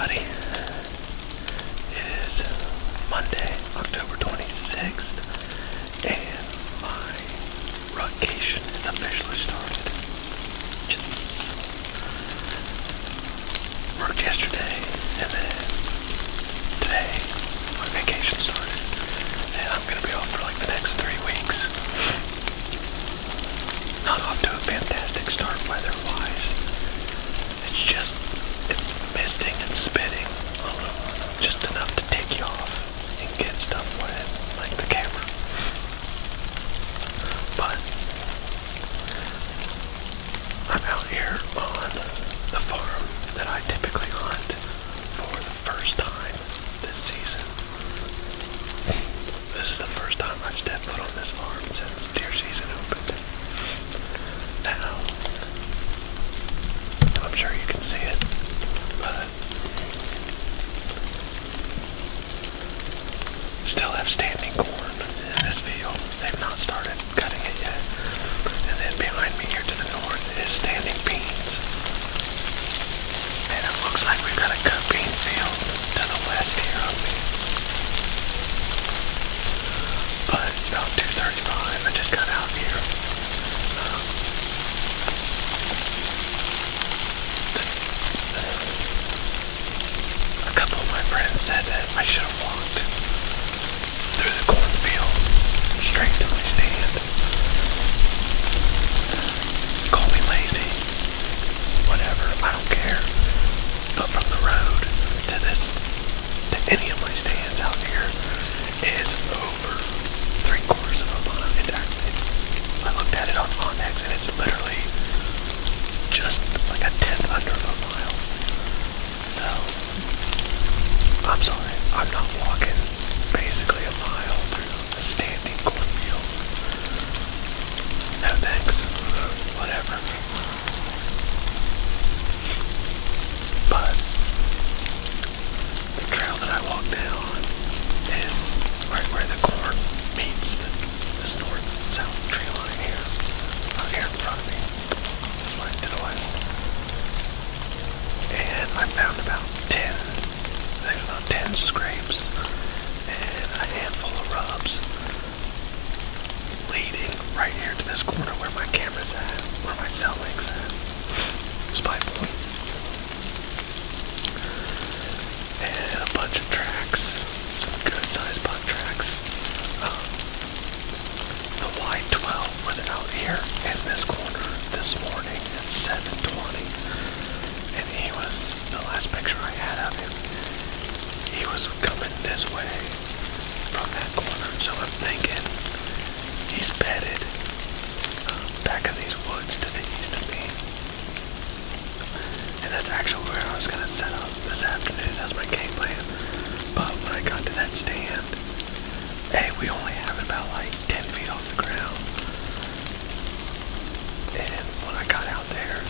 everybody. It is Monday, October 26th, and my rutcation is officially started. Just worked yesterday, and then today my vacation started, and I'm going to be off for like the next 3 weeks. Not off to a fantastic start weather-wise. It's misting and spitting a little, just enough to take you off and get stuff wet, like the camera. But I'm out here on the farm that I typically hunt for the first time this season. This is the first time I've stepped foot on this farm since deer season opened. Now, I'm sure you can see it, but still have standing corn in this field. They've not started cutting it yet. And then behind me here to the north is standing beans. And it looks like we've got a cut bean field to the west here of me. But it's about 2:35. I just got out here. A couple of my friends said that I should have walked through the cornfield straight to my stand. Call me lazy, whatever, I don't care. But from the road to any of my stands out here is over 3/4 of a mile. I looked at it on Onyx, and it's literally just like a tenth under of a mile. So, I'm sorry, I'm not walking basically a mile through a standing cornfield. No thanks. Whatever. But the trail that I walk down is right where the corn meets this north-south tree line here. Out here in front of me. This way to the west. And I found about 10 scrapes and a handful of rubs leading right here to this corner where my camera's at, where my cell link's at. Spy point. And a bunch of tracks, some good sized buck tracks. The Y12 was out here in this corner this morning at 7:20, and he was, the last picture I had of him, he was coming this way from that corner, so I'm thinking he's bedded back in these woods to the east of me. And that's actually where I was going to set up this afternoon as my game plan. But when I got to that stand, we only have it about like 10 feet off the ground. And when I got out there,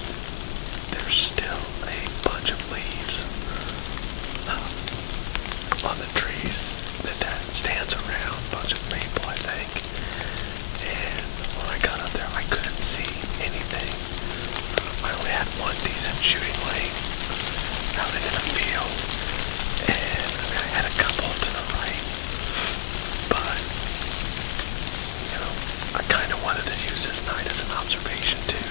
there's still a bunch of leaves on the trees that stands around, a bunch of maple, I think. And when I got up there, I couldn't see anything. I only had one decent shooting lane out into the field, and I had a couple to the right, but I kind of wanted to use this night as an observation too,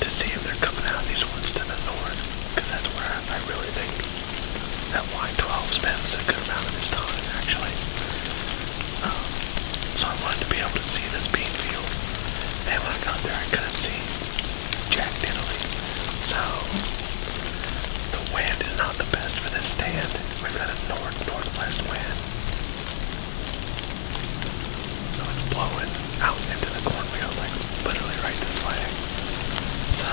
to see if they're coming out of these woods to the north, because that's where I really think that Y12 spends a good amount of his time, actually. So I wanted to be able to see this bean field, and when I got there I couldn't see jack diddly. So the wind is not the best for this stand. We've got a northwest wind, so it's blowing out into the cornfield, like literally right this way. So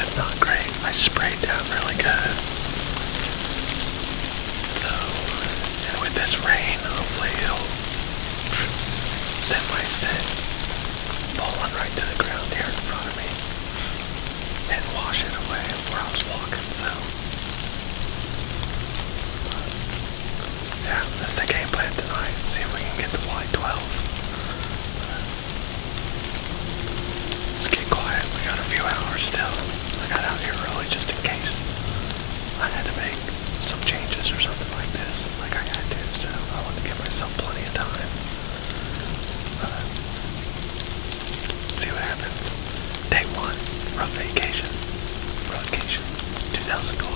it's not great. I sprayed down really good. So, and with this rain, hopefully it'll send my scent falling right to the ground here in front of me and wash it away where I was walking. So, yeah, that's the game plan tonight. See if we can get the Y12. Let's get quiet. We got a few hours still. I got out here early Rough Vacation, Vacation 2020.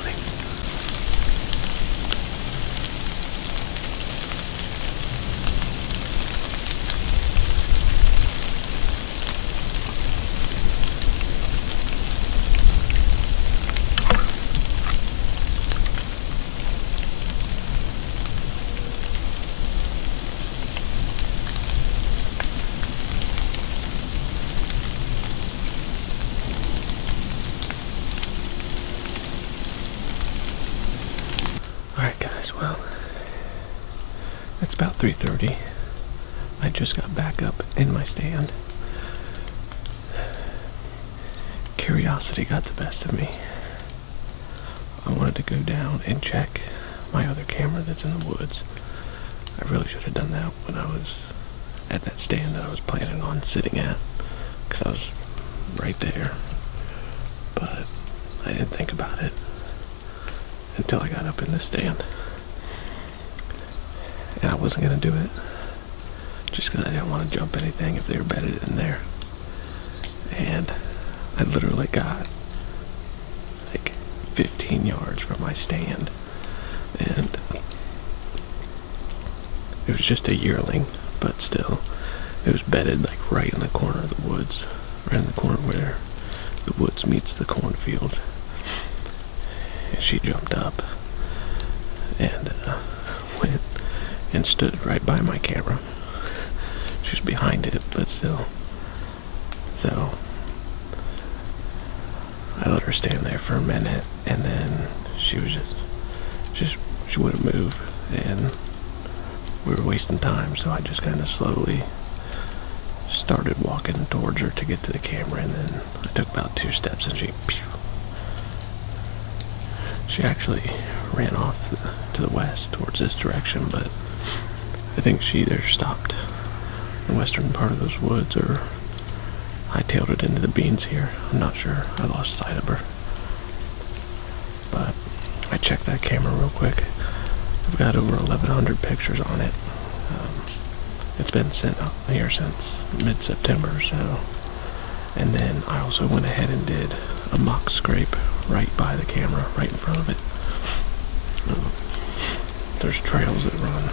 Alright guys, well, it's about 3:30. I just got back up in my stand. Curiosity got the best of me. I wanted to go down and check my other camera that's in the woods. I really should have done that when I was at that stand that I was planning on sitting at, because I was right there. But I didn't think about it until I got up in the stand. And I wasn't going to do it just because I didn't want to jump anything if they were bedded in there. And I literally got like 15 yards from my stand, and it was just a yearling, but still, it was bedded like right in the corner of the woods, right in the corner where the woods meets the cornfield. And she jumped up and went and stood right by my camera. She was behind it, but still. So I let her stand there for a minute, and then she was she wouldn't move, and we were wasting time. So I just kind of slowly started walking towards her to get to the camera, and then I took about 2 steps, and she actually ran off to the west towards this direction. But I think she either stopped in the western part of those woods or hightailed it into the beans here. I'm not sure. I lost sight of her. But I checked that camera real quick. I've got over 1,100 pictures on it. It's been sent up here since mid-September, so. And then I also went ahead and did a mock scrape right by the camera, right in front of it. There's trails that run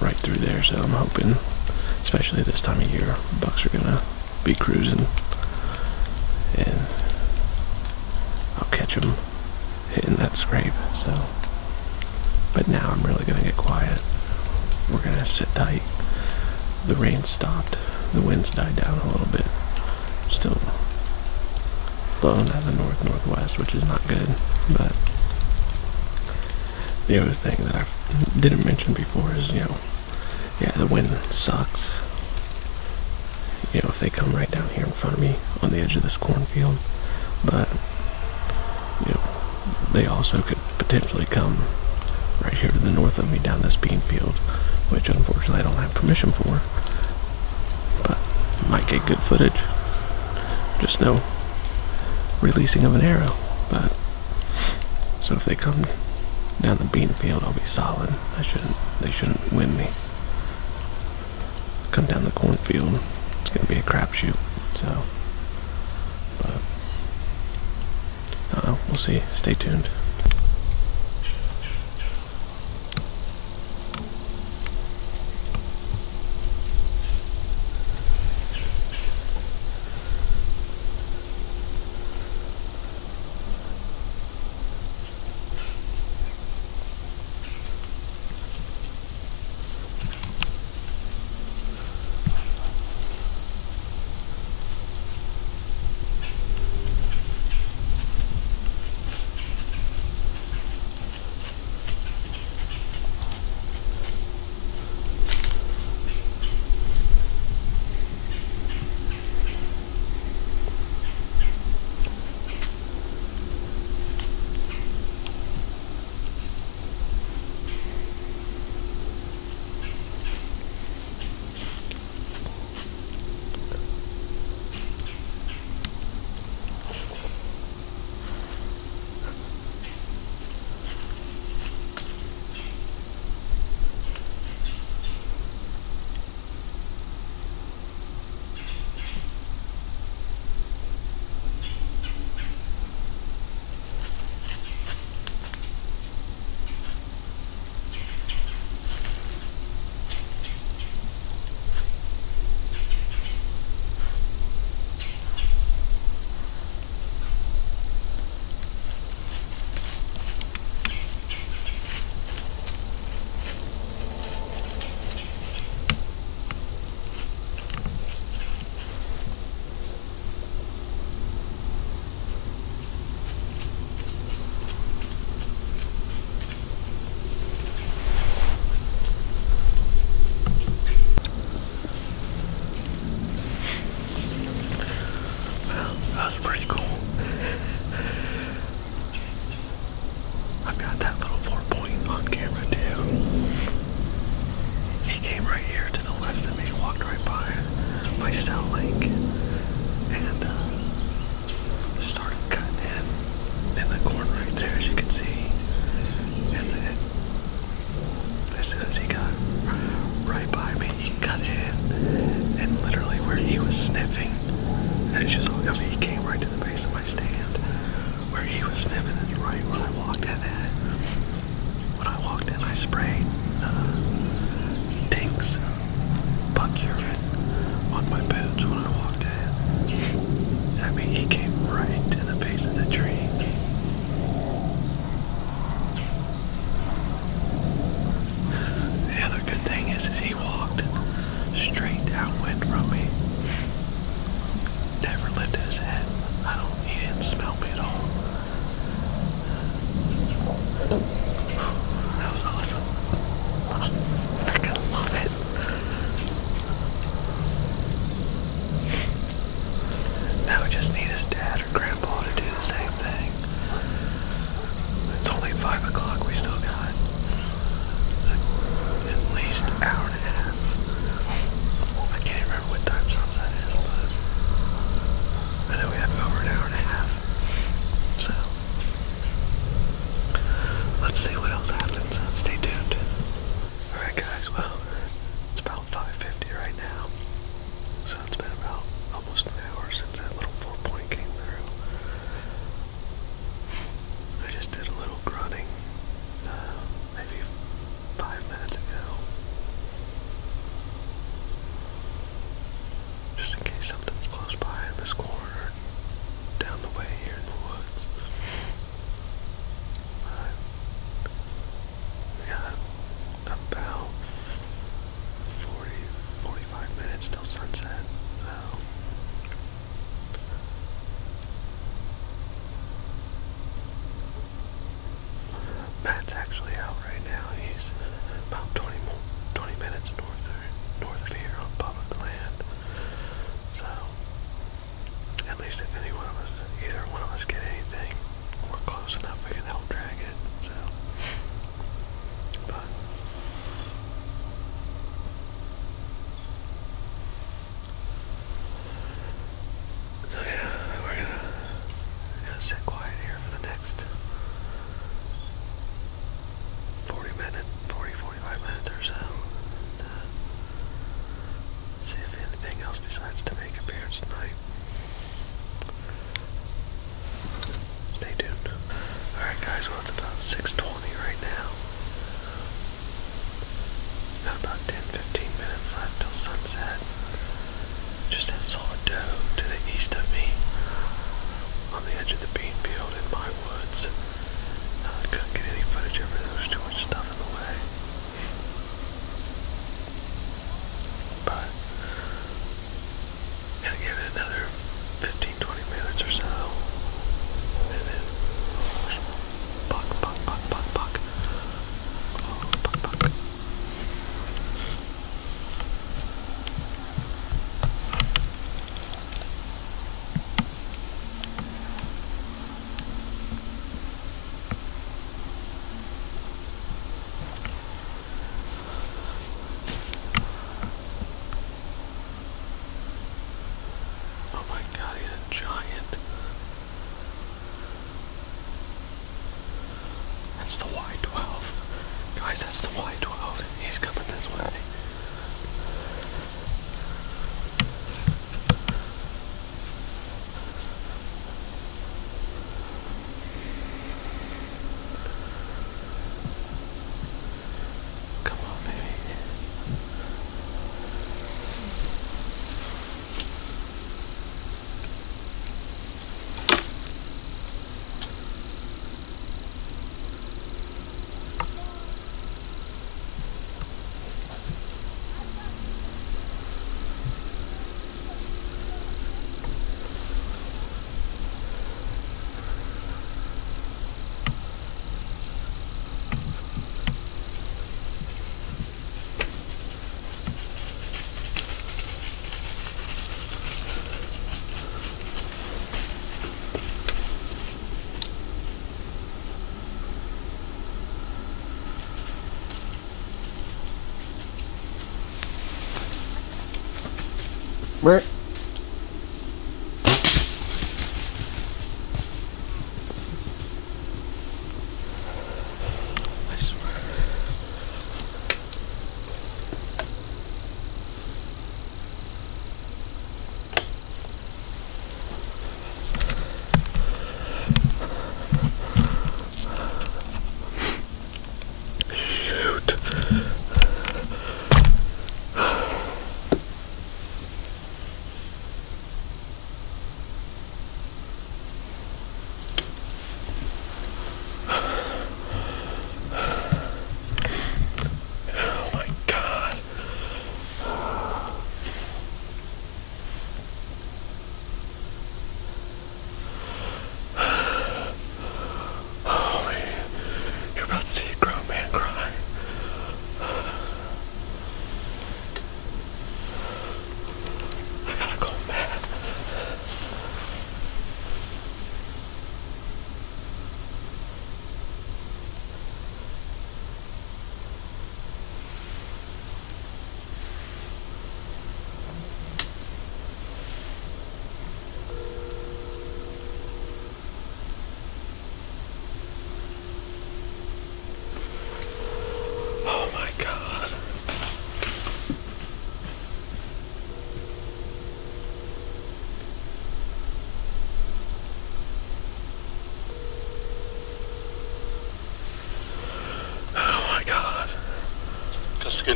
right through there, so I'm hoping, especially this time of year, bucks are gonna be cruising, and I'll catch them hitting that scrape. So, but now I'm really gonna get quiet. We're gonna sit tight. The rain stopped, the winds died down a little bit, still blowing out of the northwest, which is not good. But the other thing that I didn't mention before is, yeah, the wind sucks. If they come right down here in front of me on the edge of this cornfield, but they also could potentially come right here to the north of me down this bean field, which unfortunately I don't have permission for, but might get good footage. Just no releasing of an arrow. But so if they come down the bean field, I'll be solid. They shouldn't win me. Come down the cornfield, it's gonna be a crapshoot. So, but we'll see. Stay tuned. where he was sniffing is right where I walked in at. When I walked in, I sprayed Tink's buck urine on my boots when I walked in. I mean, he came right to the base of the tree. The other good thing is he walked straight downwind from me. Never lifted his head. He didn't smell me at all. That was awesome. I freaking love it. Now we just need his dad or grandpa to do the same thing. It's only 5 o'clock. We still got at least an hour and a half. I can't remember what time sunset is, but I know we have over an hour and a half. So let's see what else happens. Stay tuned. Alright guys, well, it's about 5:50 right now. So it's been about almost an hour since that little 4-point came through. I just did a little grunting maybe 5 minutes ago. Just in case something's close by in this corner, down the way here in the woods. But we got about 45 minutes till sunset, so Matt's actually out right now. He's about 20 minutes north of here on public land. So at least if either one of us get anything, we're close enough we can help drag it. So, but so yeah, we're gonna sit quiet here for the next 45 minutes or so. And, see if anything else decides to make an appearance tonight. Stay tuned. Alright guys, well it's about 6:20 right now. Got about 10-15 minutes left till sunset. Just saw a doe to the east of me on the edge of the bean field in my woods. Couldn't get any footage of her, there was too much stuff in the way. But gonna give it another 15-20 minutes or so. And then buck. Oh, buck. Oh my god, he's a giant. That's the Y12. Guys, that's the Y12. He's coming this way. Come on, baby. Where? I swear.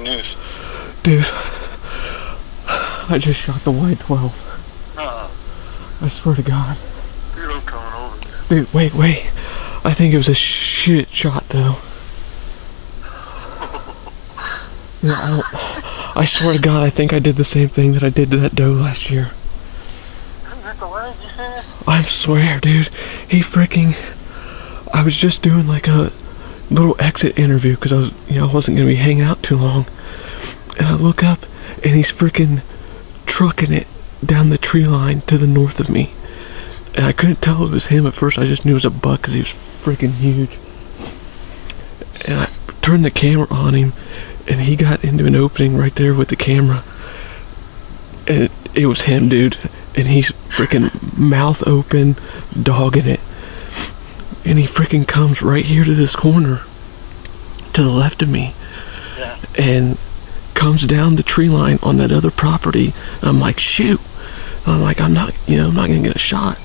news? Dude, I just shot the Y12. I swear to God. Dude, I'm coming over Dude, there. wait. I think it was a shit shot, though. Yeah, I swear to God, I think I did the same thing that I did to that doe last year. You hit the leg, you serious? I swear, dude. He freaking... I was just doing like a little exit interview because I wasn't going to be hanging out too long. And I look up and he's freaking trucking it down the tree line to the north of me. And I couldn't tell it was him at first. I just knew it was a buck because he was freaking huge. And I turned the camera on him and he got into an opening right there with the camera. And it was him, dude. And he's freaking mouth open, dogging it. And he freaking comes right here to this corner to the left of me. Yeah. And comes down the tree line on that other property. And I'm like, shoot. And I'm like, I'm not gonna get a shot.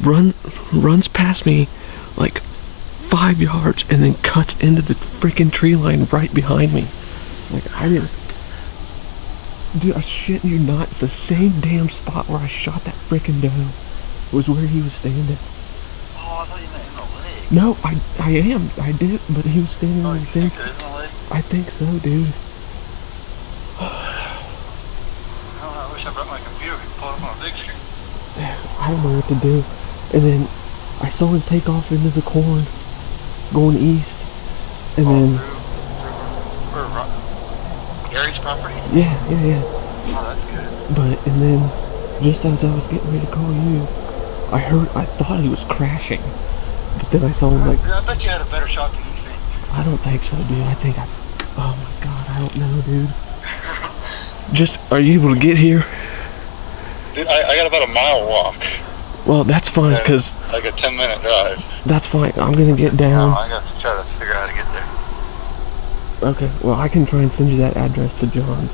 Runs past me like 5 yards and then cuts into the freaking tree line right behind me. Like, I didn't... Dude, I shit you not. It's the same damn spot where I shot that freaking doe. Was where he was standing. Oh, I thought you meant in the leg. No, I am. I did, but he was standing Oh, in you the same... think it is in the leg? I think so, dude. I wish I brought my computer. We could pull it up on a big screen. I don't know what to do. And then I saw him take off into the corn, going east. And then... Through Gary's property? Yeah. Oh, that's good. And then, just as I was getting ready to call you, I thought he was crashing. But then I saw him like... Dude, I bet you had a better shot than you think. I don't think so, dude. Oh my God, I don't know, dude. Are you able to get here? Dude, I got about a mile walk. Well, that's fine, because... Like a 10-minute drive. That's fine. I'm going to get down. I got to try to figure out how to get there. Okay, well, I can try and send you that address to John's.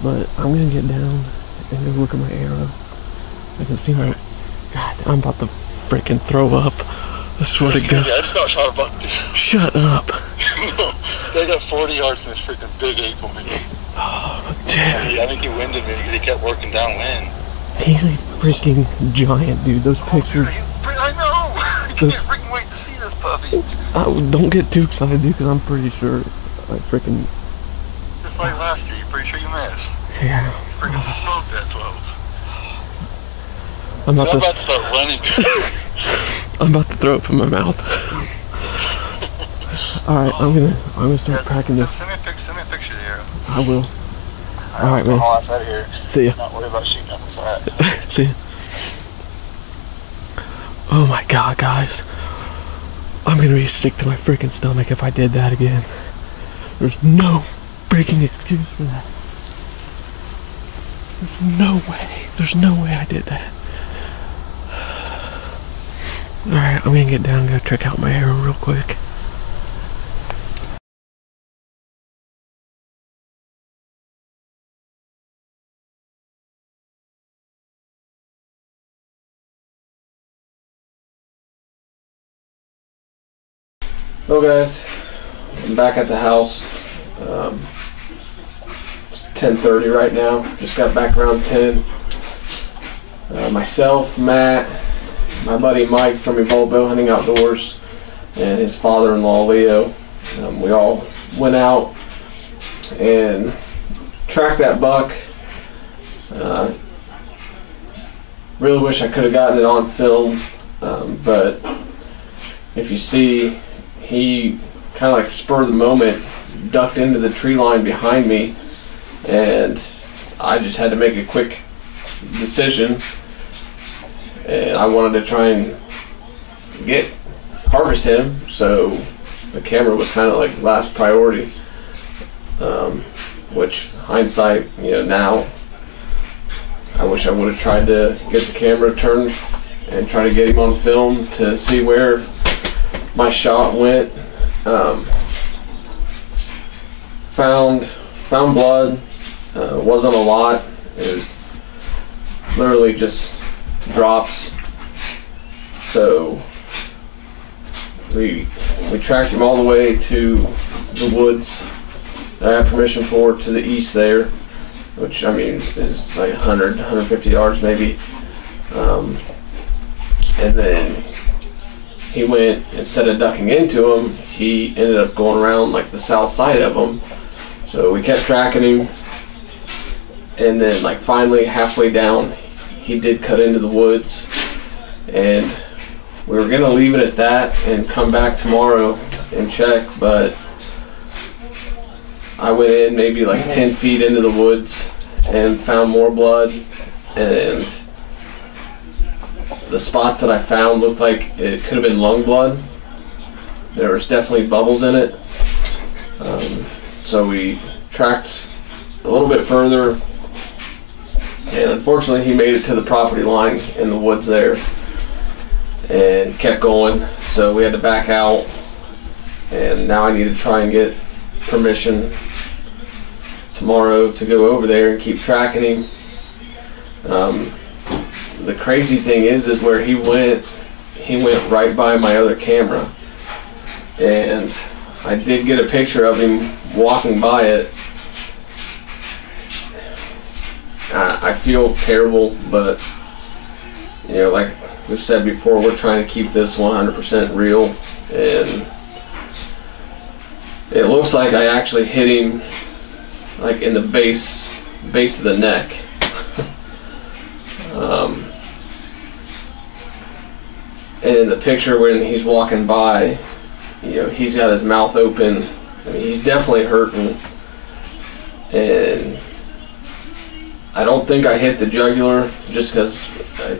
But I'm going to get down and go look at my arrow. I can see my... God, I'm about to freaking throw up. I swear to God. I just got shot a buck, dude. Shut up. No, they got 40 yards in this freaking big ape on me. Oh, dude. I think he winded me because he kept working downwind. He's a freaking giant, dude. Those pictures... I know! I can't freaking wait to see this puppy. Don't get too excited, dude, because I'm pretty sure I freaking... Just like last year, you're pretty sure you missed. Yeah. You freaking smoked that 12. I'm about to start running. I'm about to throw up in my mouth. Alright, I'm gonna start packing this. Send me a picture of the arrow. I will. Alright, man. I'll out of here. See ya. Not worry about shooting nothing, it's alright. See ya. Oh my God, guys. I'm gonna be sick to my freaking stomach if I did that again. There's no freaking excuse for that. There's no way I did that. Alright, I'm gonna get down and go check out my arrow real quick. Hello guys, I'm back at the house. It's 10:30 right now. Just got back around 10. Myself, Matt, my buddy Mike from Evolve Bow Hunting Outdoors, and his father-in-law Leo. We all went out and tracked that buck. Really wish I could have gotten it on film, but if you see, he kind of like spur of the moment ducked into the tree line behind me, and I just had to make a quick decision, and I wanted to try and harvest him, so the camera was kind of like last priority, which hindsight, now I wish I would have tried to get the camera turned and try to get him on film to see where my shot went. Found blood. Wasn't a lot. It was literally just drops. So we tracked him all the way to the woods that I have permission for to the east there, which I mean is like 100, 150 yards maybe. And then he went, instead of ducking into him, he ended up going around like the south side of him. So we kept tracking him, and then like finally halfway down, he did cut into the woods, and we were gonna leave it at that and come back tomorrow and check, but I went in maybe like 10 feet into the woods and found more blood, and the spots that I found looked like it could have been lung blood. There was definitely bubbles in it. So we tracked a little bit further, and unfortunately he made it to the property line in the woods there and kept going. So we had to back out, and now I need to try and get permission tomorrow to go over there and keep tracking him. The crazy thing is where he went right by my other camera, and I did get a picture of him walking by it. I feel terrible, but you know, like we've said before, we're trying to keep this 100% real, and it looks like I actually hit him like in the base of the neck. And in the picture when he's walking by, you know, he's got his mouth open. I mean, he's definitely hurting, and I don't think I hit the jugular just because,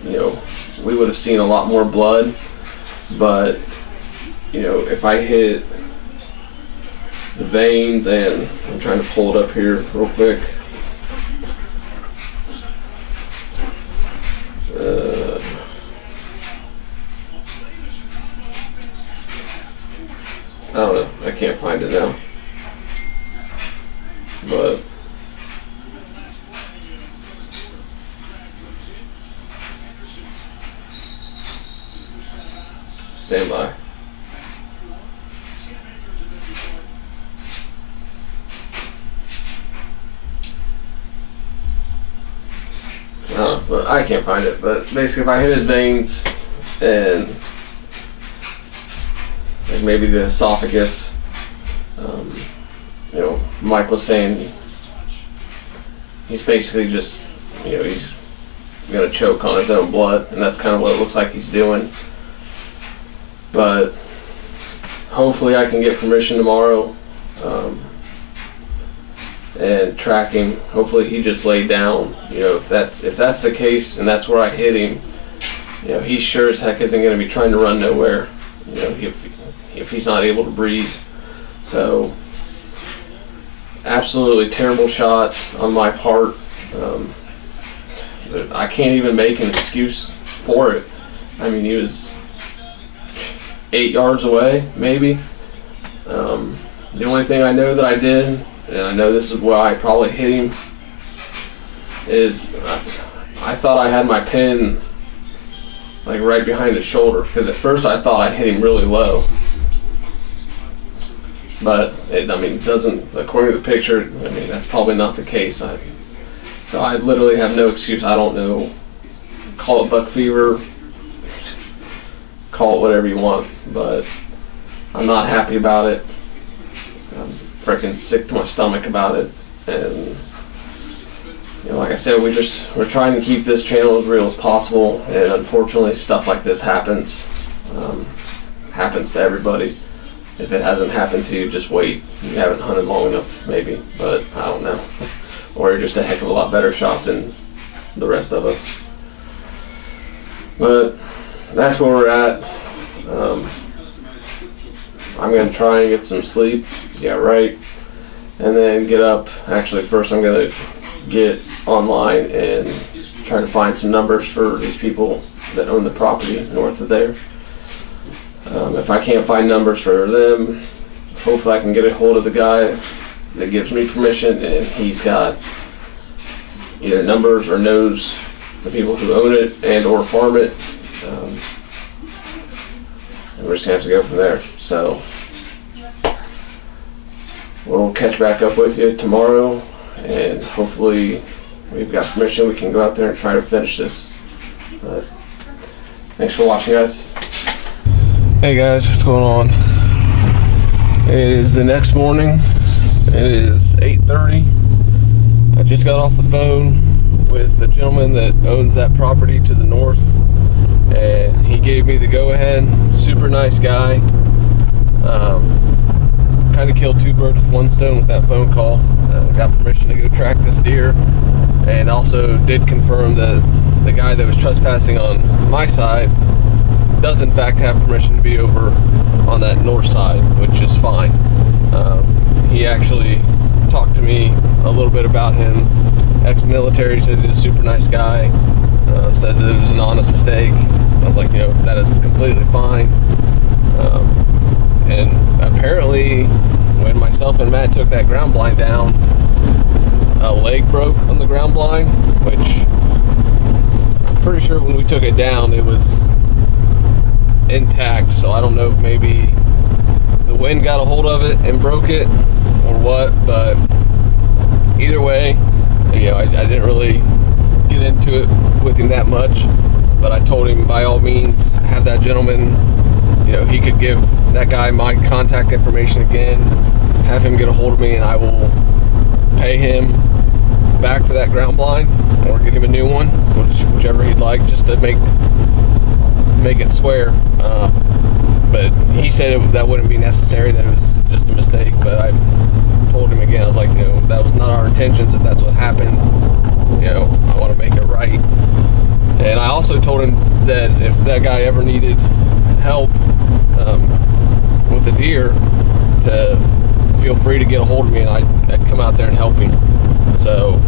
you know, we would have seen a lot more blood. But you know, if I hit the veins, and I'm trying to pull it up here real quick. I don't know, I can't find it now, but stand by. But I can't find it. But basically, if I hit his veins and like maybe the esophagus, you know, Mike was saying he's basically just, you know, he's gonna choke on his own blood, and that's kind of what it looks like he's doing. But hopefully, I can get permission tomorrow and track him. Hopefully he just laid down. You know, if that's the case and that's where I hit him, you know, he sure as heck isn't going to be trying to run nowhere, you know, if he's not able to breathe. So absolutely terrible shot on my part. I can't even make an excuse for it. I mean, he was 8 yards away maybe. The only thing I know that I did, and I know this is why I probably hit him, is I thought I had my pin like right behind his shoulder, because at first I thought I hit him really low, but it, I mean, doesn't, according to the picture, I mean, that's probably not the case. So I literally have no excuse. I don't know, call it buck fever, call it whatever you want, but I'm not happy about it. I'm freaking sick to my stomach about it, and you know, like I said, we're trying to keep this channel as real as possible, and unfortunately stuff like this happens. Happens to everybody. If it hasn't happened to you, just wait. You haven't hunted long enough maybe, but I don't know. Or you're just a heck of a lot better shot than the rest of us. But that's where we're at. I'm going to try and get some sleep, yeah, right, and then get up. Actually, first I'm going to get online and try to find some numbers for these people that own the property north of there. If I can't find numbers for them, hopefully I can get a hold of the guy that gives me permission, and he's got either numbers or knows the people who own it and or farm it. And we're just gonna have to go from there. So we'll catch back up with you tomorrow, and hopefully we've got permission. We can go out there and try to finish this. But thanks for watching, guys. Hey guys, what's going on? It is the next morning. It is 8:30. I just got off the phone with the gentleman that owns that property to the north, and he gave me the go-ahead. Super nice guy. Kind of killed two birds with one stone with that phone call. Got permission to go track this deer, and also did confirm that the guy that was trespassing on my side does in fact have permission to be over on that north side, which is fine. He actually talked to me a little bit about him. Ex-military, says he's a super nice guy. Said that it was an honest mistake. I was like, you know, that is completely fine. And apparently, when myself and Matt took that ground blind down, a leg broke on the ground blind, which I'm pretty sure when we took it down, it was intact. So I don't know if maybe the wind got a hold of it and broke it or what, but either way, you know, I didn't really get into it with him that much, but I told him by all means have that gentleman, you know, he could give that guy my contact information again, have him get a hold of me, and I will pay him back for that ground blind or get him a new one, whichever he'd like, just to make it square. But he said that wouldn't be necessary, that it was just a mistake. But I told him again, I was like, you know, that was not our intentions. If that's what happened, you know, I want to make it right. And I also told him that if that guy ever needed help with a deer, to feel free to get a hold of me, and I'd come out there and help him. So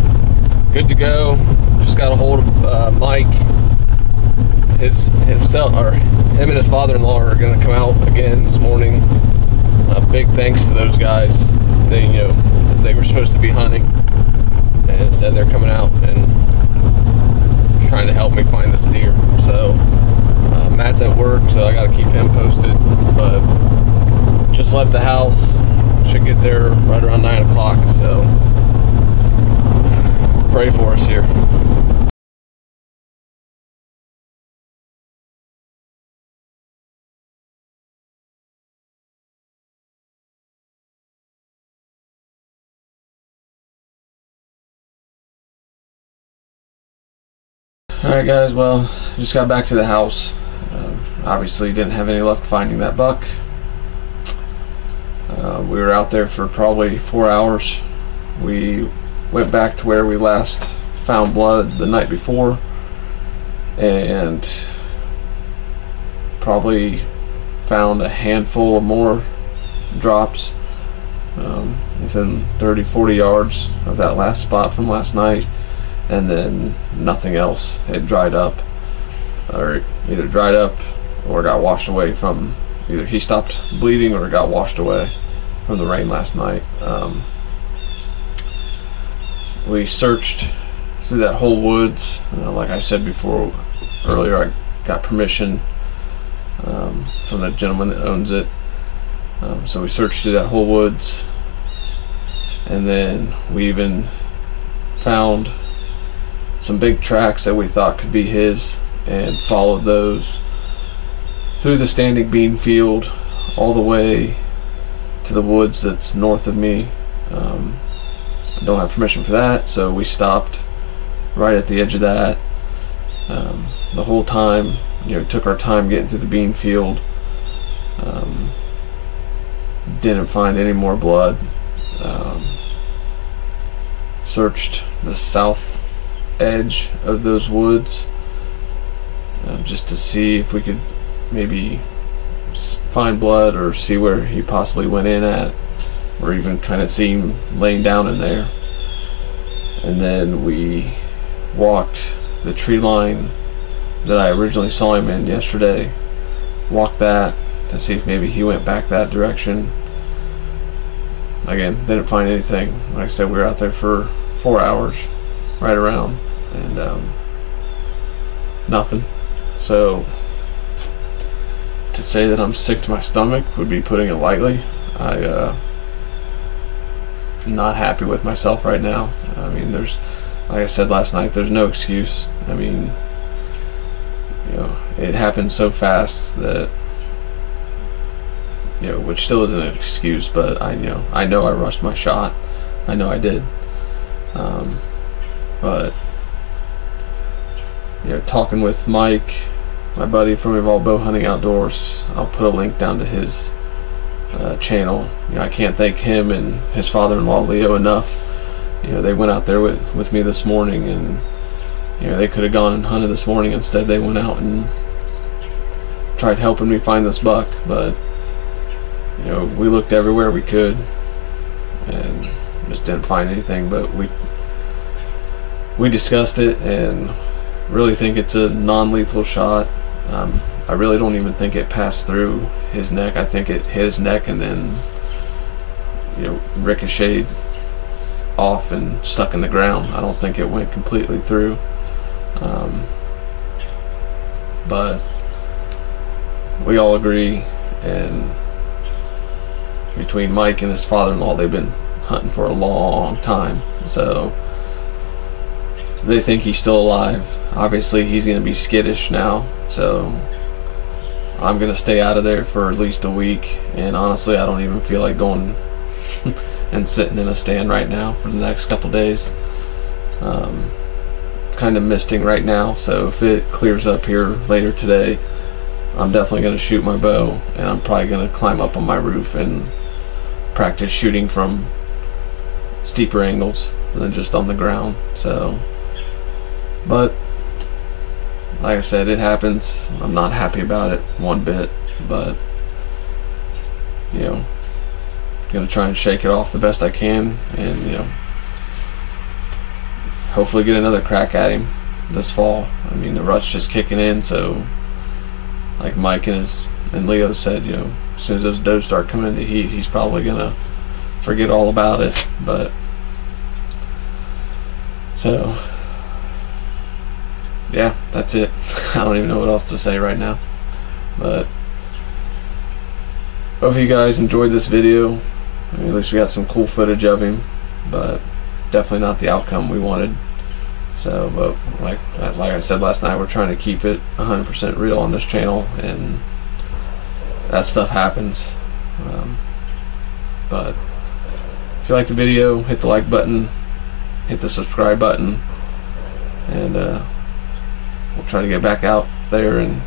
good to go. Just got a hold of Mike. Him and his father-in-law are going to come out again this morning. Big thanks to those guys. They, you know, they were supposed to be hunting, and instead they're coming out and trying to help me find this deer. So Matt's at work, so I got to keep him posted. But just left the house. Should get there right around 9 o'clock. So pray for us here. Alright guys, well, just got back to the house. Obviously didn't have any luck finding that buck. We were out there for probably 4 hours. We went back to where we last found blood the night before, and probably found a handful of more drops within 30-40 yards of that last spot from last night. And then nothing else. It dried up, or either dried up or got washed away from, either he stopped bleeding or it got washed away from the rain last night. We searched through that whole woods. Like I said before, earlier, I got permission from the gentleman that owns it. So we searched through that whole woods, and then we even found some big tracks that we thought could be his, and followed those through the standing bean field all the way to the woods that's north of me. I don't have permission for that, so we stopped right at the edge of that. The whole time, you know, took our time getting through the bean field. Didn't find any more blood. Searched the south edge of those woods just to see if we could maybe find blood or see where he possibly went in at, or even kind of see him laying down in there. And then we walked the tree line that I originally saw him in yesterday, walked that to see if maybe he went back that direction. Again, didn't find anything. Like I said, we were out there for 4 hours, right around, and nothing. So to say that I'm sick to my stomach would be putting it lightly. not happy with myself right now. I mean, like I said last night, there's no excuse. I mean, it happened so fast that, which still isn't an excuse, but I know I rushed my shot. I know I did. But talking with Mike, my buddy from Evolved Bow Hunting Outdoors, I'll put a link down to his channel. I can't thank him and his father-in-law Leo enough. They went out there with me this morning, and they could have gone and hunted this morning. Instead, they went out and tried helping me find this buck. But we looked everywhere we could and just didn't find anything. But we discussed it and really think it's a non-lethal shot. I really don't even think it passed through his neck. I think it hit his neck and then ricocheted off and stuck in the ground. I don't think it went completely through. But we all agree, and between Mike and his father-in-law, they've been hunting for a long time, so they think he's still alive. Obviously he's going to be skittish now, so I'm going to stay out of there for at least a week. And honestly, I don't even feel like going and sitting in a stand right now for the next couple days. It's kind of misting right now, so if it clears up here later today, I'm definitely going to shoot my bow, and I'm probably going to climb up on my roof and practice shooting from steeper angles than just on the ground. So, but like I said, it happens. I'm not happy about it one bit, but gonna try and shake it off the best I can, and hopefully get another crack at him this fall. I mean, the rut's just kicking in, so like Mike and Leo said, as soon as those does start coming into heat, he's probably gonna forget all about it. But so yeah, that's it. I don't even know what else to say right now, but hopefully you guys enjoyed this video. I mean, at least we got some cool footage of him, but definitely not the outcome we wanted. So, but like I said last night, we're trying to keep it 100% real on this channel, and that stuff happens. But if you like the video, hit the like button, hit the subscribe button, and we'll try to get back out there and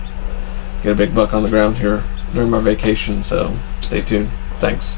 get a big buck on the ground here during my vacation. So stay tuned. Thanks.